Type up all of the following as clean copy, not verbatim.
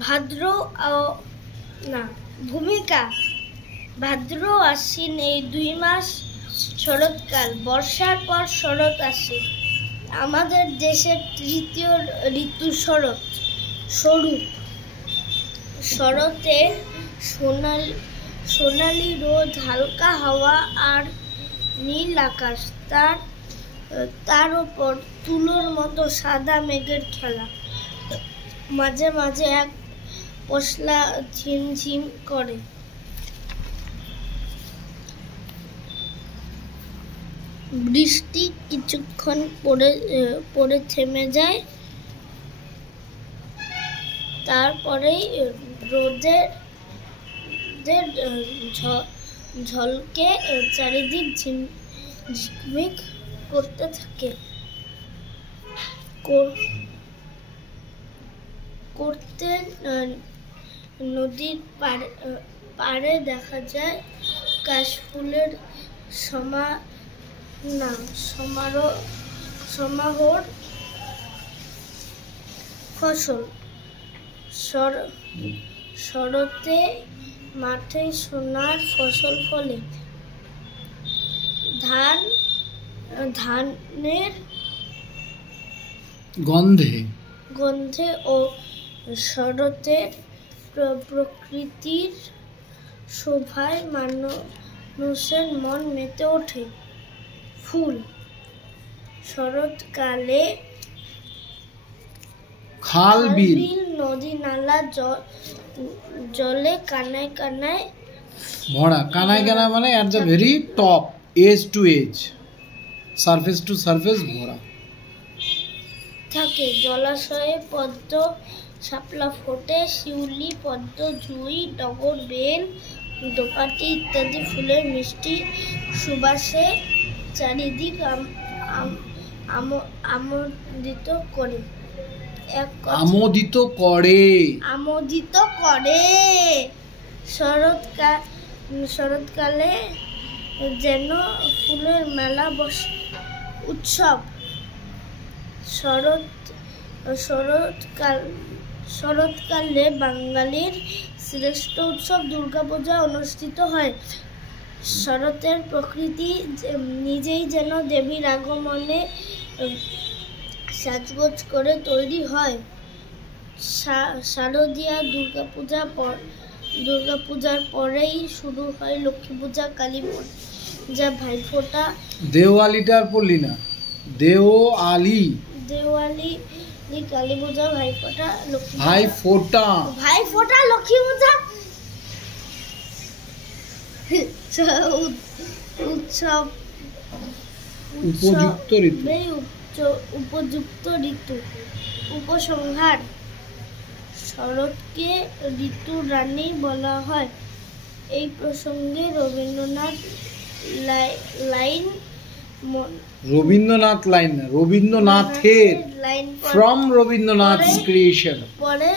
ভাদ্র না ভূমিকা ভাদ্র আশ্বিন এই 2 মাস শরৎকাল। বর্ষার পর শরৎ আসে। আমাদের দেশের তৃতীয় ঋতু শরৎ। শরতে সোনালি রোদ, হালকা হাওয়া আর নীল আকাশ। তার উপর তুলোর মতো সাদা মেঘের খেলা। মাঝে মাঝে এক পশলা ঝিমঝিম করে। বৃষ্টি কিছুক্ষণ পরে থেমে যায়, তারপরেই রোদের ঝলকে চারিদিক ঝিকমিক করতে থাকে। নদীর পাড়ে দেখা যায় কাশফুলের সমারোহ ফসল। শরতে মাঠে সোনার ফসল ফলে। ধানের গন্ধে ও শরতের প্রকৃতির শোভায় মানুষের মন মেতে ওঠে। ফুল। শরৎকালে খাল বিল নদী নালা জলে কানায় কানায় ভরা। কানায় কানায় মানে at the very top, edge to edge, surface to surface ভরা থাকে। জলাশয়ে পদ্ম, শাপলা ফোটে, শিউলি, পদ্ম, জুঁই, টগর, বেল, দোপাটি ইত্যাদি ফুলের মিষ্টি সুবাসে চারিদিক আমোদিত করে। শরৎকালে যেন ফুলের মেলা বসে, উৎসব। শরৎকালে বাঙালির শ্রেষ্ঠ উৎসব দুর্গাপূজা অনুষ্ঠিত হয়। শরতের প্রকৃতি নিজেই যেন দেবীর আগমনে সাজগোজ করে তৈরি হয়। শারদীয়া দুর্গাপূজার পরেই শুরু হয় লক্ষ্মী পূজা, কালী পূজা, ভাইফোঁটা। দেওয়ালিটার পড়লি না? দেওয়ালি, কালী পূজা, ভাইফোঁটা, লক্ষ্মী পূজা উৎসব। উপযুক্ত ঋতু। উপসংহার। শরৎকে ঋতুর রানী বলা হয়। এই প্রসঙ্গে রবীন্দ্রনাথের from রবীন্দ্রনাথ's creation। পরে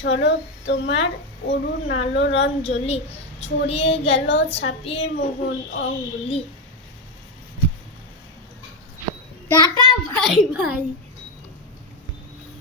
শরৎ তোমার অরুণ আলো রঞ্জলি, ছড়িয়ে গেল ছাপিয়ে মোহন অঙ্গুলি। Tata, bye by.